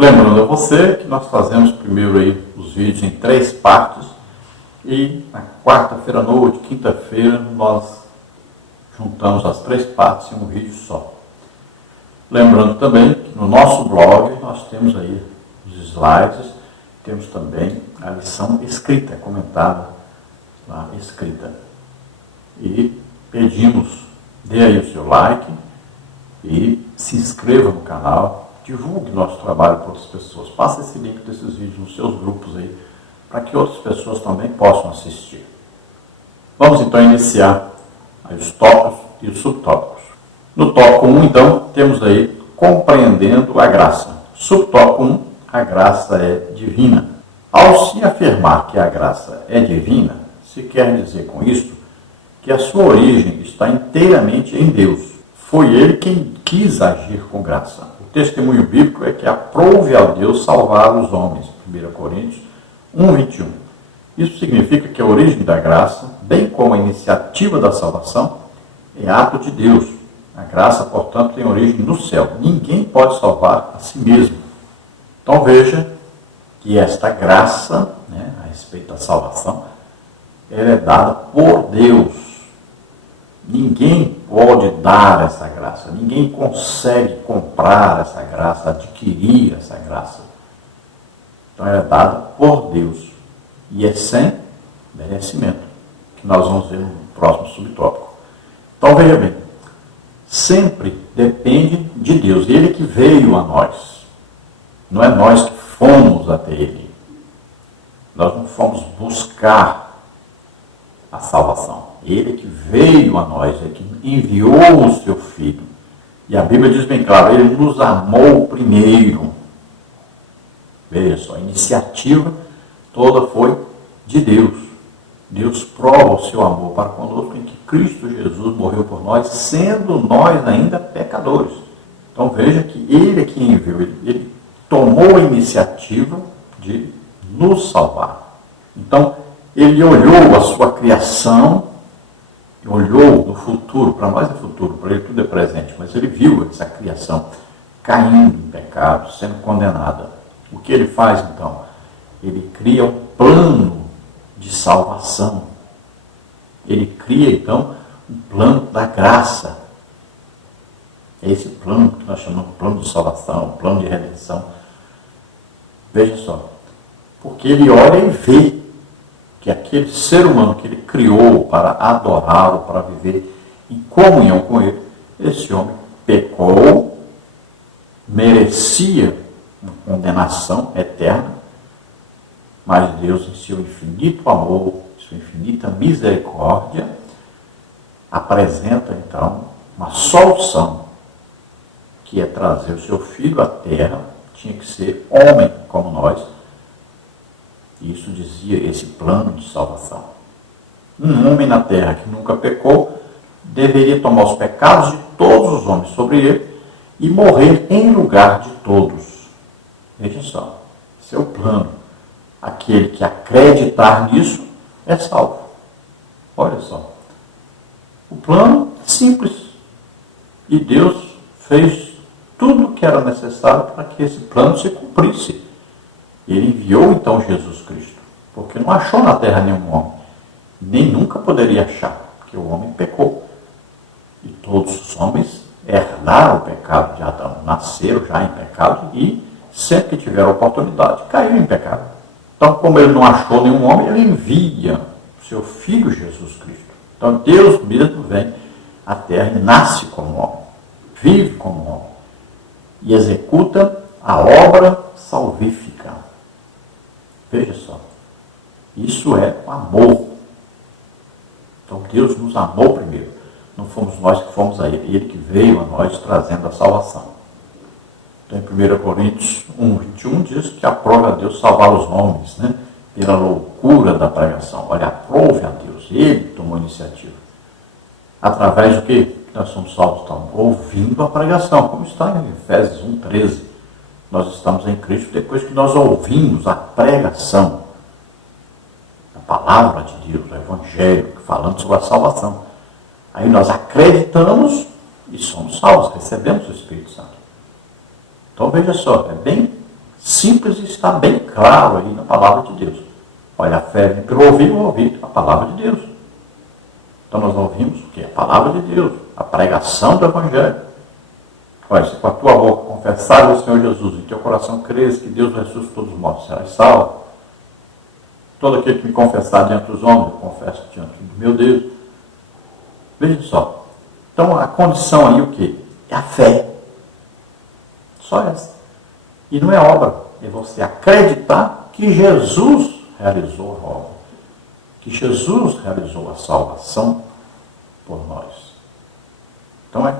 Lembrando a você que nós fazemos primeiro aí os vídeos em 3 partes e na quarta-feira à noite, quinta-feira, nós juntamos as 3 partes em um vídeo só. Lembrando também que no nosso blog nós temos aí os slides, temos também a lição escrita, comentada lá, escrita. E pedimos, dê aí o seu like e se inscreva no canal, divulgue nosso trabalho para outras pessoas. Passe esse link desses vídeos nos seus grupos aí, para que outras pessoas também possam assistir. Vamos então iniciar aí os tópicos e os subtópicos. No tópico 1, então, temos aí compreendendo a graça. Subtópico 1, a graça é divina. Ao se afirmar que a graça é divina, se quer dizer com isso que a sua origem está inteiramente em Deus. Foi Ele quem quis agir com graça. O testemunho bíblico é que aprove a Deus salvar os homens. 1 Coríntios 1:21. Isso significa que a origem da graça, bem como a iniciativa da salvação, é ato de Deus. A graça, portanto, tem origem no céu. Ninguém pode salvar a si mesmo. Então veja que esta graça, a respeito da salvação, ela é dada por Deus. Ninguém pode dar essa graça, ninguém consegue comprar essa graça, adquirir essa graça. Então ela é dada por Deus e é sem merecimento, que nós vamos ver no próximo subtópico. Então veja bem, sempre depende de Deus, Ele que veio a nós, não é nós que fomos até Ele. Nós não fomos buscar a salvação. Ele que veio a nós, Ele que enviou o seu Filho. E a Bíblia diz bem claro, Ele nos amou primeiro. Veja só, a iniciativa toda foi de Deus. Deus prova o seu amor para conosco em que Cristo Jesus morreu por nós, sendo nós ainda pecadores. Então veja que Ele é quem enviou, Ele tomou a iniciativa de nos salvar. Então, Ele olhou a sua criação, olhou no futuro, para nós é futuro, para Ele tudo é presente, mas Ele viu essa criação caindo em pecado, sendo condenada. O que Ele faz então? Ele cria um plano de salvação. Ele cria então um plano da graça. É esse plano que nós chamamos de plano de salvação, plano de redenção. Veja só, porque Ele olha e vê que aquele ser humano que Ele criou para adorá-lo, para viver em comunhão com Ele, esse homem pecou, merecia uma condenação eterna, mas Deus, em seu infinito amor, sua infinita misericórdia, apresenta então uma solução, que é trazer o seu filho à terra. Tinha que ser homem como nós. Isso dizia esse plano de salvação. Um homem na terra que nunca pecou deveria tomar os pecados de todos os homens sobre ele e morrer em lugar de todos. Veja só, esse é o plano. Aquele que acreditar nisso é salvo. Olha só. O plano é simples. E Deus fez tudo o que era necessário para que esse plano se cumprisse. Ele enviou então Jesus Cristo, porque não achou na terra nenhum homem, nem nunca poderia achar, porque o homem pecou. E todos os homens herdaram o pecado de Adão, nasceram já em pecado e sempre que tiveram oportunidade, caíram em pecado. Então, como ele não achou nenhum homem, ele envia o seu Filho Jesus Cristo. Então, Deus mesmo vem à terra e nasce como homem, vive como homem e executa a obra salvífica. Veja só, isso é o amor. Então Deus nos amou primeiro, não fomos nós que fomos a Ele, Ele que veio a nós trazendo a salvação. Então em 1 Coríntios 1:21 diz que aprove a Deus salvar os homens, pela loucura da pregação. Olha, aprove a Deus, Ele tomou a iniciativa. Através do que nós somos salvos? Então, ouvindo a pregação, como está em Efésios 1:13. Nós estamos em Cristo depois que nós ouvimos a pregação, a palavra de Deus, o Evangelho, falando sobre a salvação. Aí nós acreditamos e somos salvos, recebemos o Espírito Santo. Então veja só, é bem simples e está bem claro aí na palavra de Deus. Olha, a fé vem pelo ouvir a palavra de Deus. Então nós ouvimos o quê? A palavra de Deus, a pregação do Evangelho. Olha, se com a tua boca confessares o Senhor Jesus e em teu coração creres que Deus ressuscitou dos mortos, serás salvo. Todo aquele que me confessar diante dos homens, eu confesso diante do meu Deus. Veja só. Então a condição aí o quê? É a fé. Só essa. E não é obra. É você acreditar que Jesus realizou a obra. Que Jesus realizou a salvação por nós. Então é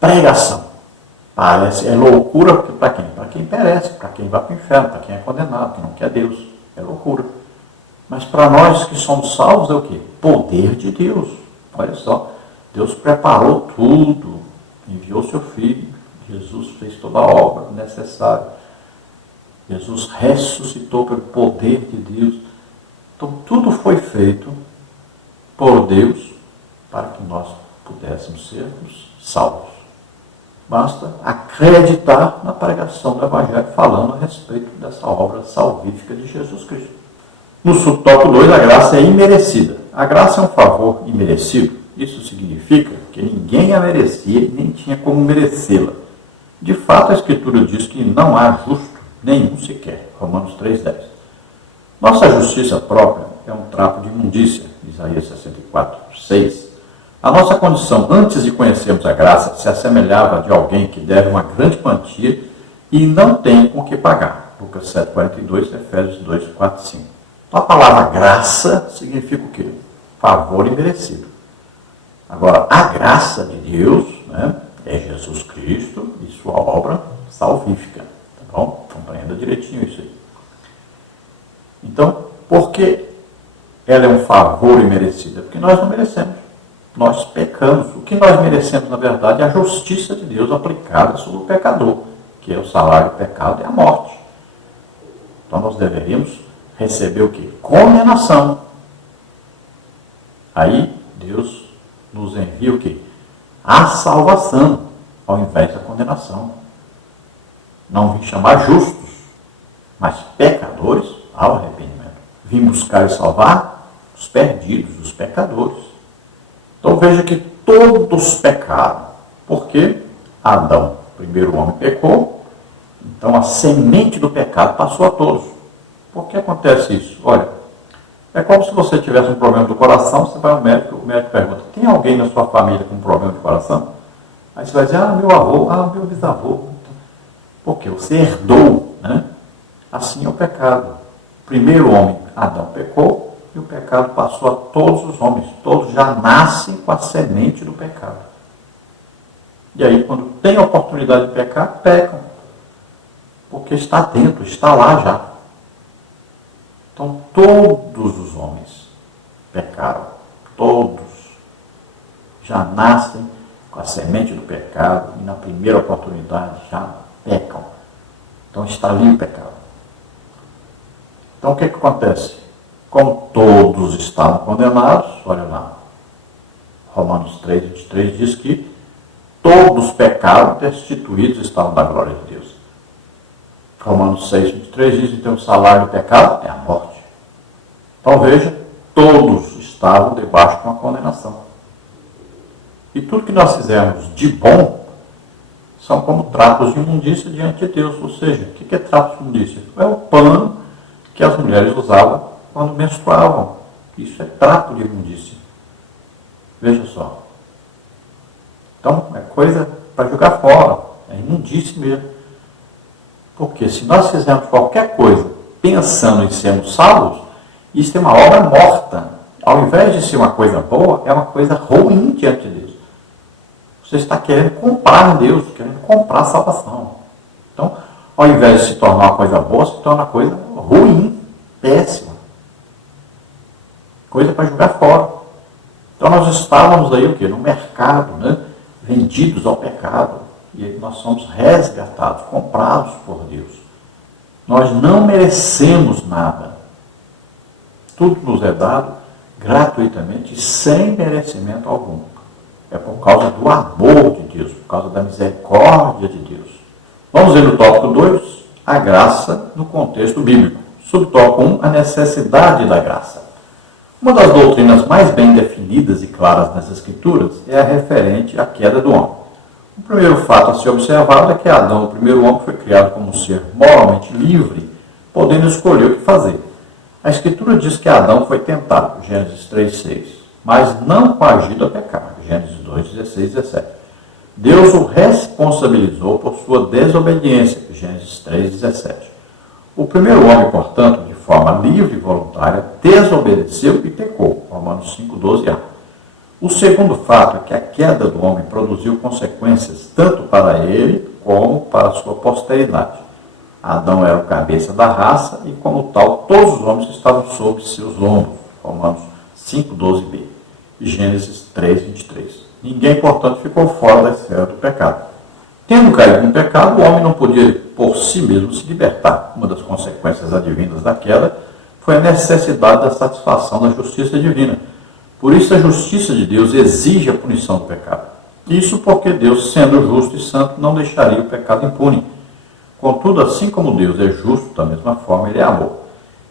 pregação. Parece, é loucura para quem? Para quem perece, para quem vai para o inferno, para quem é condenado, que não quer Deus. É loucura. Mas para nós que somos salvos é o quê? Poder de Deus. Olha só, Deus preparou tudo, enviou seu Filho, Jesus fez toda a obra necessária. Jesus ressuscitou pelo poder de Deus. Então tudo foi feito por Deus para que nós pudéssemos sermos salvos. Basta acreditar na pregação do Evangelho falando a respeito dessa obra salvífica de Jesus Cristo. No subtópico 2, a graça é imerecida. A graça é um favor imerecido. Isso significa que ninguém a merecia e nem tinha como merecê-la. De fato, a Escritura diz que não há justo nenhum sequer. Romanos 3,10. Nossa justiça própria é um trapo de imundícia. Isaías 64,6. A nossa condição antes de conhecermos a graça se assemelhava a de alguém que deve uma grande quantia e não tem com que pagar. Lucas 7,42, Efésios 2, 4, 5. Então a palavra graça significa o quê? Favor imerecido. Agora, a graça de Deus, né, é Jesus Cristo e sua obra salvífica. Tá bom? Compreenda direitinho isso aí. Então, por que ela é um favor imerecido? Porque nós não merecemos. Nós pecamos. O que nós merecemos, na verdade, é a justiça de Deus aplicada sobre o pecador, que é o salário do pecado e a morte. Então nós deveríamos receber o quê? Condenação. Aí Deus nos envia o quê? A salvação, ao invés da condenação. Não vim chamar justos, mas pecadores ao arrependimento. Vim buscar e salvar os perdidos, os pecadores. Então veja que todos pecaram. Porque Adão, o primeiro homem, pecou. Então a semente do pecado passou a todos. Por que acontece isso? Olha, é como se você tivesse um problema do coração, você vai ao médico, o médico pergunta, tem alguém na sua família com problema de coração? Aí você vai dizer, meu avô, meu bisavô. Porque você herdou, né? Assim é o pecado. O primeiro homem, Adão, pecou, e o pecado passou a todos os homens. Todos já nascem com a semente do pecado. E aí, quando tem a oportunidade de pecar, pecam. Porque está dentro, está lá já. Então, todos os homens pecaram. Todos já nascem com a semente do pecado e na primeira oportunidade já pecam. Então, está ali o pecado. Então, o que acontece? Como todos estavam condenados, olha lá, Romanos 3, 23 diz que todos pecaram, destituídos estavam da glória de Deus. Romanos 6, 23 diz, então o salário do pecado é a morte. Então veja, todos estavam debaixo de uma condenação. E tudo que nós fizermos de bom são como trapos de imundícia diante de Deus. Ou seja, o que é trapo de imundícia? É o pano que as mulheres usavam quando menstruavam. Isso é trapo de imundícia. Veja só. Então, é coisa para jogar fora. É imundícia mesmo. Porque se nós fizermos qualquer coisa pensando em sermos salvos, isso é uma obra morta. Ao invés de ser uma coisa boa, é uma coisa ruim diante de Deus. Você está querendo comprar em Deus, querendo comprar a salvação. Então, ao invés de se tornar uma coisa boa, se torna uma coisa ruim, péssima. Coisa para jogar fora. Então nós estávamos aí o quê? No mercado, né? Vendidos ao pecado. E aí nós somos resgatados, comprados por Deus. Nós não merecemos nada. Tudo nos é dado gratuitamente, sem merecimento algum. É por causa do amor de Deus, por causa da misericórdia de Deus. Vamos ver no tópico 2, a graça no contexto bíblico. Subtópico 1, a necessidade da graça. Uma das doutrinas mais bem definidas e claras nas Escrituras é a referente à queda do homem. O primeiro fato a ser observado é que Adão, o primeiro homem, foi criado como um ser moralmente livre, podendo escolher o que fazer. A Escritura diz que Adão foi tentado, Gênesis 3:6, mas não coagido a pecar, Gênesis 2:16 e 17. Deus o responsabilizou por sua desobediência, Gênesis 3:17. O primeiro homem, portanto, de forma livre e voluntária, desobedeceu e pecou, Romanos 5:12a. O segundo fato é que a queda do homem produziu consequências tanto para ele como para a sua posteridade. Adão era o cabeça da raça e, como tal, todos os homens estavam sob seus lombos, Romanos 5:12b e Gênesis 3:23. Ninguém, portanto, ficou fora da esfera do pecado. Tendo caído no pecado, o homem não podia por si mesmo se libertar. Uma das consequências advindas da queda foi a necessidade da satisfação da justiça divina. Por isso, a justiça de Deus exige a punição do pecado. Isso porque Deus, sendo justo e santo, não deixaria o pecado impune. Contudo, assim como Deus é justo, da mesma forma ele é amor.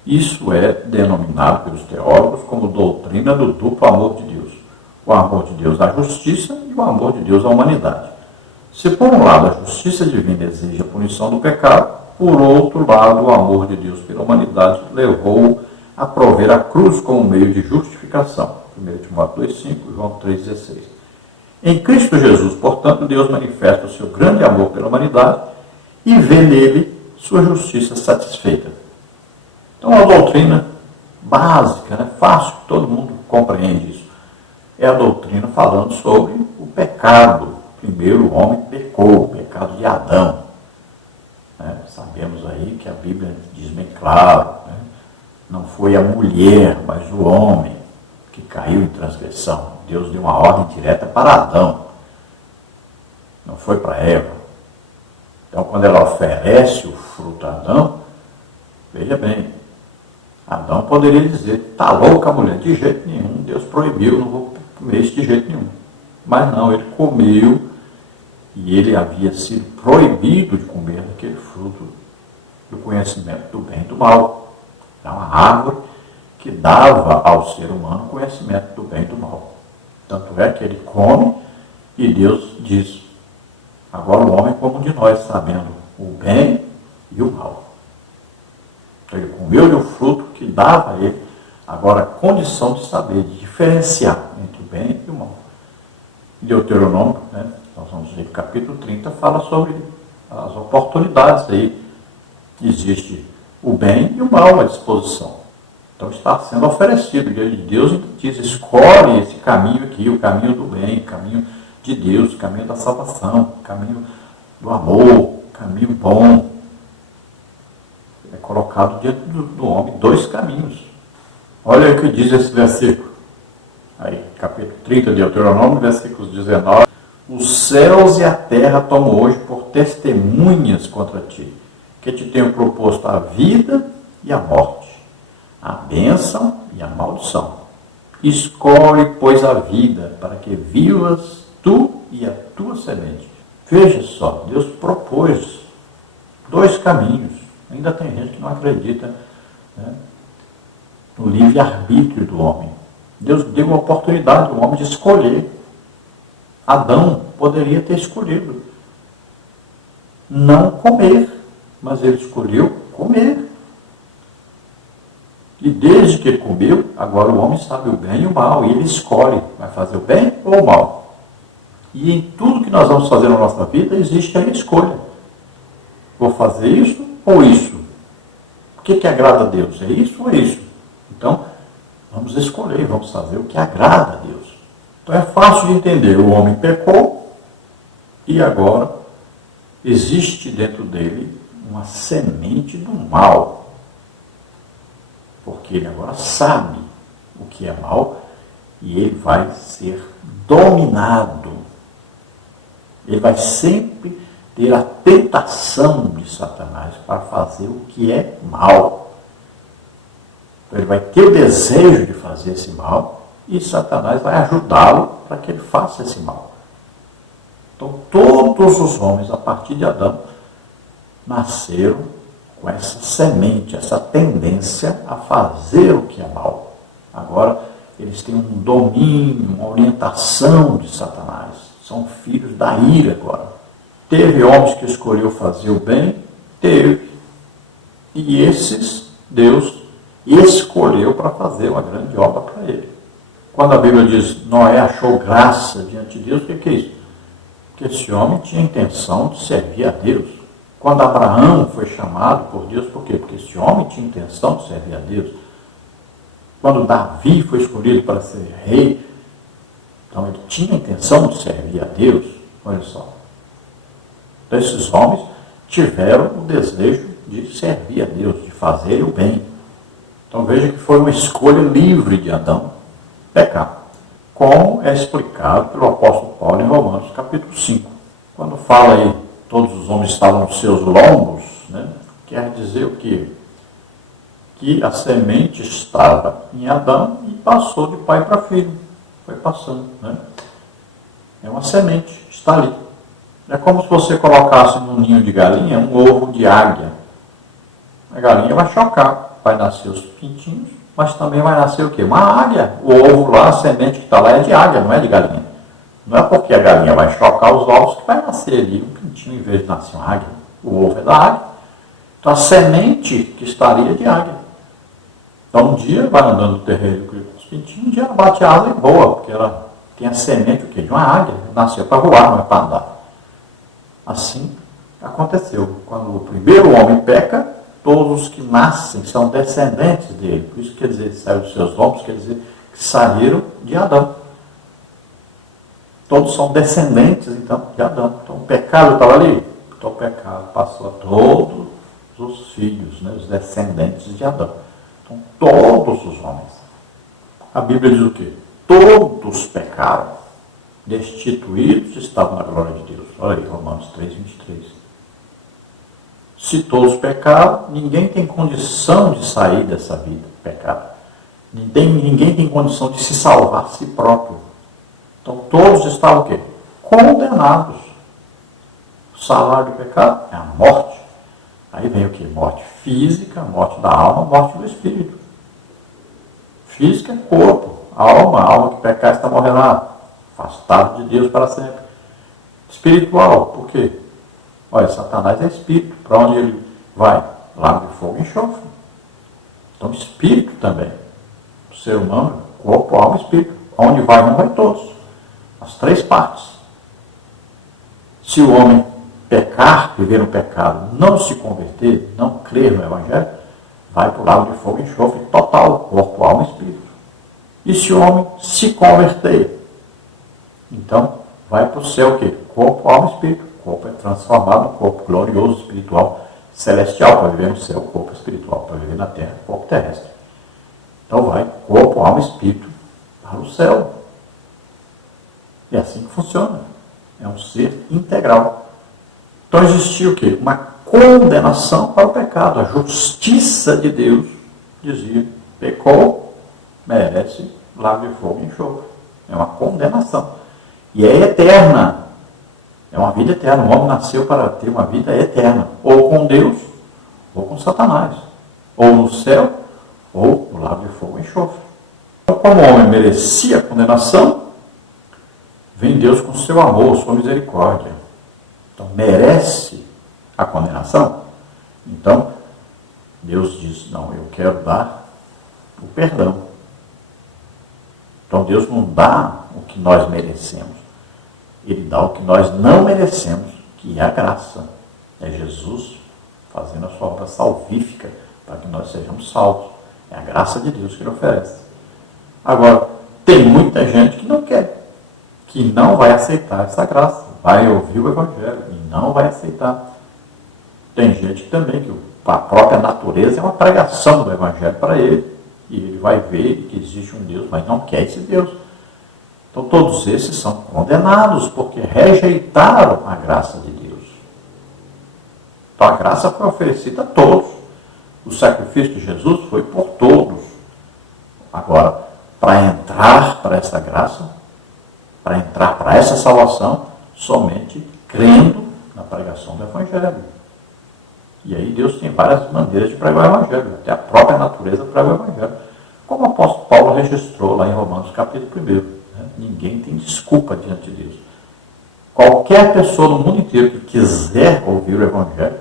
Isso é denominado pelos teólogos como doutrina do duplo amor de Deus. O amor de Deus à justiça e o amor de Deus à humanidade. Se por um lado a justiça divina exige a punição do pecado, por outro lado o amor de Deus pela humanidade levou a prover a cruz como meio de justificação. 1 Timóteo 2:5 e João 3:16. Em Cristo Jesus, portanto, Deus manifesta o seu grande amor pela humanidade e vê nele sua justiça satisfeita. Então, a doutrina básica, fácil, todo mundo compreende isso, é a doutrina falando sobre o pecado. Primeiro o homem pecou, o pecado de Adão. Sabemos aí que a Bíblia diz bem claro, não foi a mulher, mas o homem que caiu em transgressão. Deus deu uma ordem direta para Adão, não foi para Eva. Então, quando ela oferece o fruto a Adão, veja bem, Adão poderia dizer, está louca a mulher, de jeito nenhum, Deus proibiu, não vou comer isso de jeito nenhum. Mas não, ele comeu e ele havia sido proibido de comer aquele fruto do conhecimento do bem e do mal. É uma árvore que dava ao ser humano conhecimento do bem e do mal. Tanto é que ele come e Deus diz, agora o homem como um de nós, sabendo o bem e o mal. Então ele comeu do fruto que dava a ele agora a condição de saber, de diferenciar entre o bem e o mal. Deuteronômio, nós vamos ver, capítulo 30, fala sobre as oportunidades aí. Existe o bem e o mal à disposição. Então está sendo oferecido. E Deus diz, escolhe esse caminho aqui, o caminho do bem, o caminho de Deus, o caminho da salvação, o caminho do amor, o caminho bom. É colocado diante do homem dois caminhos. Olha o que diz esse versículo. Aí, capítulo 30 de Deuteronômio, versículos 19. Os céus e a terra tomo hoje por testemunhas contra ti, que te tenho proposto a vida e a morte, a bênção e a maldição. Escolhe, pois, a vida, para que vivas tu e a tua semente. Veja só, Deus propôs dois caminhos. Ainda tem gente que não acredita no livre-arbítrio do homem. Deus deu uma oportunidade ao homem de escolher. Adão poderia ter escolhido não comer, mas ele escolheu comer. E desde que ele comeu, agora o homem sabe o bem e o mal, e ele escolhe, vai fazer o bem ou o mal. E em tudo que nós vamos fazer na nossa vida, existe a escolha. Vou fazer isso ou isso? O que agrada a Deus? É isso ou é isso? Então, vamos escolher, vamos fazer o que agrada a Deus. Então é fácil de entender, o homem pecou e agora existe dentro dele uma semente do mal. Porque ele agora sabe o que é mal e ele vai ser dominado. Ele vai sempre ter a tentação de Satanás para fazer o que é mal. Então ele vai ter o desejo de fazer esse mal e Satanás vai ajudá-lo para que ele faça esse mal. Então todos os homens, a partir de Adão, nasceram com essa semente, essa tendência a fazer o que é mal. Agora, eles têm um domínio, uma orientação de Satanás. São filhos da ira agora. Teve homens que escolheu fazer o bem? Teve. E esses, Deus escolheu para fazer uma grande obra para ele. Quando a Bíblia diz, Noé achou graça diante de Deus, o que é isso? Porque esse homem tinha a intenção de servir a Deus. Quando Abraão foi chamado por Deus, por quê? Porque esse homem tinha a intenção de servir a Deus. Quando Davi foi escolhido para ser rei, então ele tinha a intenção de servir a Deus. Olha só. Então esses homens tiveram o desejo de servir a Deus, de fazer o bem. Então veja que foi uma escolha livre de Adão pecar, como é explicado pelo apóstolo Paulo em Romanos capítulo 5. Quando fala aí, todos os homens estavam nos seus lombos, né, quer dizer o quê? Que a semente estava em Adão e passou de pai para filho. Foi passando, né? É uma semente, está ali. É como se você colocasse num ninho de galinha um ovo de águia. A galinha vai chocar, vai nascer os pintinhos, mas também vai nascer o quê? Uma águia. O ovo lá, a semente que está lá é de águia, não é de galinha. Não é porque a galinha vai chocar os ovos que vai nascer ali um pintinho em vez de nascer uma águia. O ovo é da águia. Então a semente que está ali é de águia. Então um dia vai andando no terreiro com os pintinhos, um dia ela bate a asa e voa, porque ela tem a semente o quê? De uma águia. Nasceu para voar, não é para andar. Assim aconteceu. Quando o primeiro homem peca, todos os que nascem são descendentes dele. Por isso quer dizer, saiu dos seus lombos, quer dizer que saíram de Adão. Todos são descendentes, então, de Adão. Então o pecado estava ali. Então o pecado passou a todos os filhos, né, os descendentes de Adão. Então todos os homens. A Bíblia diz o quê? Todos pecaram. Destituídos estavam na glória de Deus. Olha aí, Romanos 3, 23. Se todos pecaram, ninguém tem condição de sair dessa vida pecado. Ninguém tem condição de se salvar a si próprio. Então todos estavam o quê? Condenados. O salário do pecado é a morte. Aí vem o quê? Morte física, morte da alma, morte do espírito. Física é corpo. A alma que pecar está morrendo lá, afastado de Deus para sempre. Espiritual, por quê? Olha, Satanás é espírito. Para onde ele vai? Lago de fogo e enxofre. Então, espírito também. O ser humano, corpo, alma e espírito. Onde vai um, vai todos. As três partes. Se o homem pecar, viver no pecado, não se converter, não crer no Evangelho, vai para o lago de fogo e enxofre total, corpo, alma e espírito. E se o homem se converter, então vai para o céu o quê? Corpo, alma e espírito. O corpo é transformado no corpo glorioso, espiritual, celestial, para viver no céu, corpo espiritual, para viver na terra, corpo terrestre. Então vai corpo, alma e espírito para o céu. E é assim que funciona. É um ser integral. Então existia o quê? Uma condenação para o pecado. A justiça de Deus dizia, pecou, merece lago de fogo e enxofre. É uma condenação. E é eterna. É uma vida eterna. O homem nasceu para ter uma vida eterna. Ou com Deus, ou com Satanás. Ou no céu, ou no lago de fogo e enxofre. Então, como o homem merecia a condenação, vem Deus com seu amor, sua misericórdia. Então, merece a condenação. Então, Deus diz, não, eu quero dar o perdão. Então Deus não dá o que nós merecemos. Ele dá o que nós não merecemos, que é a graça. É Jesus fazendo a sua obra salvífica para que nós sejamos salvos. É a graça de Deus que Ele oferece. Agora, tem muita gente que não quer, que não vai aceitar essa graça. Vai ouvir o Evangelho e não vai aceitar. Tem gente que também, que a própria natureza é uma pregação do Evangelho para ele. E ele vai ver que existe um Deus, mas não quer esse Deus. Então todos esses são condenados, porque rejeitaram a graça de Deus. Então a graça foi oferecida a todos. O sacrifício de Jesus foi por todos. Agora, para entrar para essa graça, para entrar para essa salvação, somente crendo na pregação do Evangelho. E aí Deus tem várias maneiras de pregar o Evangelho, até a própria natureza prega o Evangelho. Como o apóstolo Paulo registrou lá em Romanos capítulo 1. Né? Ninguém tem desculpa diante de Deus. Qualquer pessoa no mundo inteiro que quiser ouvir o Evangelho,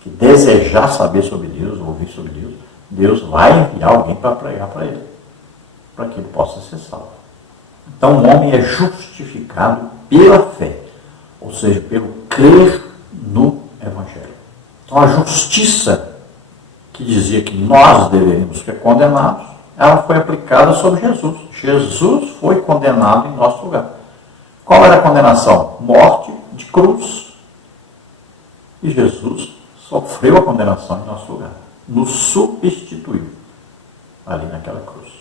que desejar saber sobre Deus, ouvir sobre Deus, Deus vai enviar alguém para pregar para ele, para que ele possa ser salvo. Então o homem é justificado pela fé, ou seja, pelo crer no Evangelho. Então a justiça que dizia que nós deveríamos ser condenados, ela foi aplicada sobre Jesus. Jesus foi condenado em nosso lugar. Qual era a condenação? Morte de cruz. E Jesus sofreu a condenação em nosso lugar. Nos substituiu ali naquela cruz.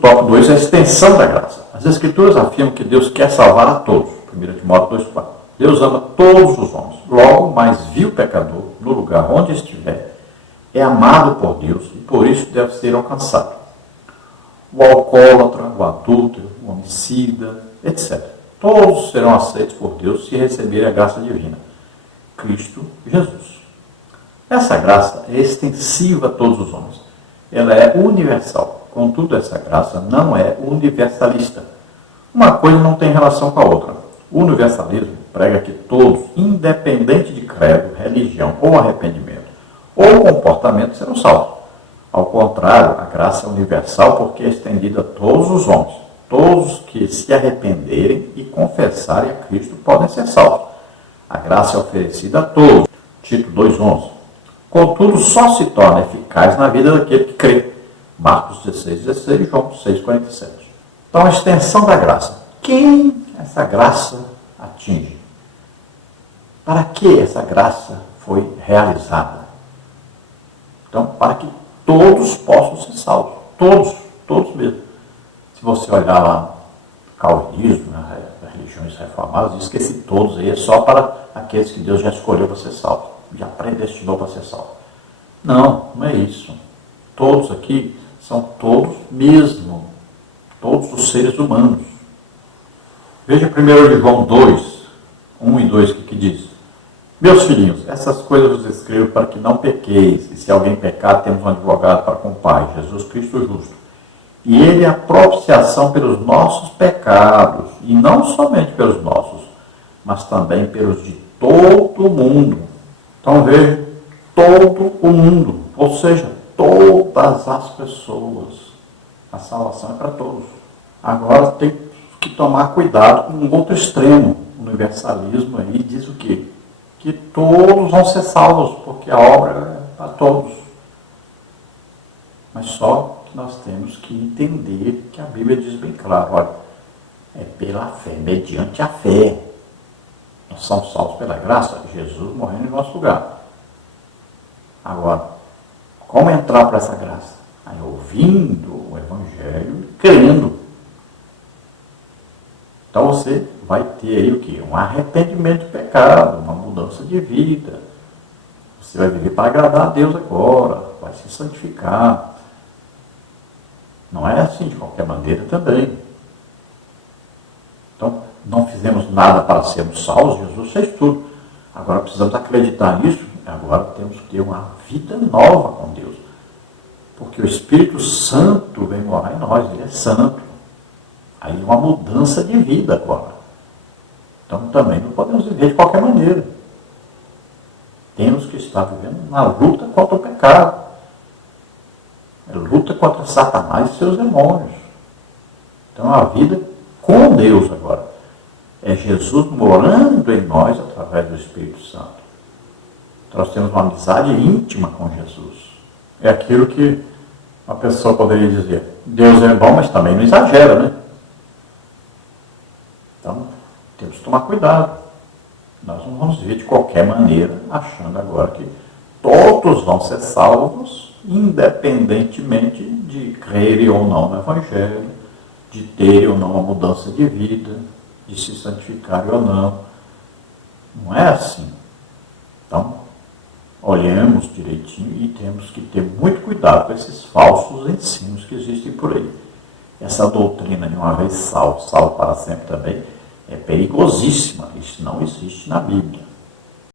Tópico 2 é a extensão da graça. As Escrituras afirmam que Deus quer salvar a todos. 1 Timóteo 2,4. Deus ama todos os homens. Logo, o mais vil pecador, no lugar onde estiver, é amado por Deus e por isso deve ser alcançado. O alcoólatra, o adúltero, o homicida, etc. Todos serão aceitos por Deus se receberem a graça divina. Cristo Jesus. Essa graça é extensiva a todos os homens. Ela é universal. Contudo, essa graça não é universalista. Uma coisa não tem relação com a outra. O universalismo prega que todos, independente de credo, religião ou arrependimento, ou comportamento, serão salvos. Ao contrário, a graça é universal porque é estendida a todos os homens. Todos que se arrependerem e confessarem a Cristo podem ser salvos. A graça é oferecida a todos. Tito 2,11. Contudo, só se torna eficaz na vida daquele que crê. Marcos 16,16 e João 6,47. Então, a extensão da graça. Quem essa graça atinge? Para que essa graça foi realizada? Então, para que todos possam ser salvos. Todos mesmo. Se você olhar lá no calvinismo, nas religiões reformadas, diz que esse todos aí é só para aqueles que Deus já escolheu para ser salvo, já predestinou para ser salvo. Não é isso. Todos aqui são todos mesmo, todos os seres humanos. Veja 1 João 2, 1 e 2, que diz: Meus filhinhos, essas coisas vos escrevo para que não pequeis, e se alguém pecar, temos um advogado para com o Pai, Jesus Cristo justo. E ele é a propiciação pelos nossos pecados, e não somente pelos nossos, mas também pelos de todo o mundo. Então veja, todo o mundo, ou seja, todas as pessoas. A salvação é para todos. Agora tem que tomar cuidado com um outro extremo. O universalismo aí diz o quê? Que todos vão ser salvos, porque a obra é para todos. Mas só que nós temos que entender que a Bíblia diz bem claro, olha, é pela fé, mediante a fé. Nós somos salvos pela graça, Jesus morrendo em nosso lugar. Agora, como entrar para essa graça? Aí, ouvindo o Evangelho e crendo. Então você vai ter aí o quê? Um arrependimento do pecado, uma mudança de vida. Você vai viver para agradar a Deus agora, vai se santificar. Não é assim de qualquer maneira também. Então, não fizemos nada para sermos salvos, Jesus fez tudo. Agora precisamos acreditar nisso, agora temos que ter uma vida nova com Deus. Porque o Espírito Santo vem morar em nós, ele é santo. Aí uma mudança de vida agora. Então também não podemos viver de qualquer maneira. Temos que estar vivendo na luta contra o pecado. Luta contra Satanás e seus demônios. Então a vida com Deus agora. É Jesus morando em nós através do Espírito Santo. Então nós temos uma amizade íntima com Jesus. É aquilo que uma pessoa poderia dizer, Deus é bom, mas também não exagera, né? Então, temos que tomar cuidado. Nós não vamos viver de qualquer maneira, achando agora que todos vão ser salvos, independentemente de crerem ou não no Evangelho, de terem ou não uma mudança de vida, de se santificarem ou não. Não é assim. Então, olhemos direitinho e temos que ter muito cuidado com esses falsos ensinos que existem por aí. Essa doutrina de uma vez salvo, salvo para sempre também, é perigosíssima. Isso não existe na Bíblia.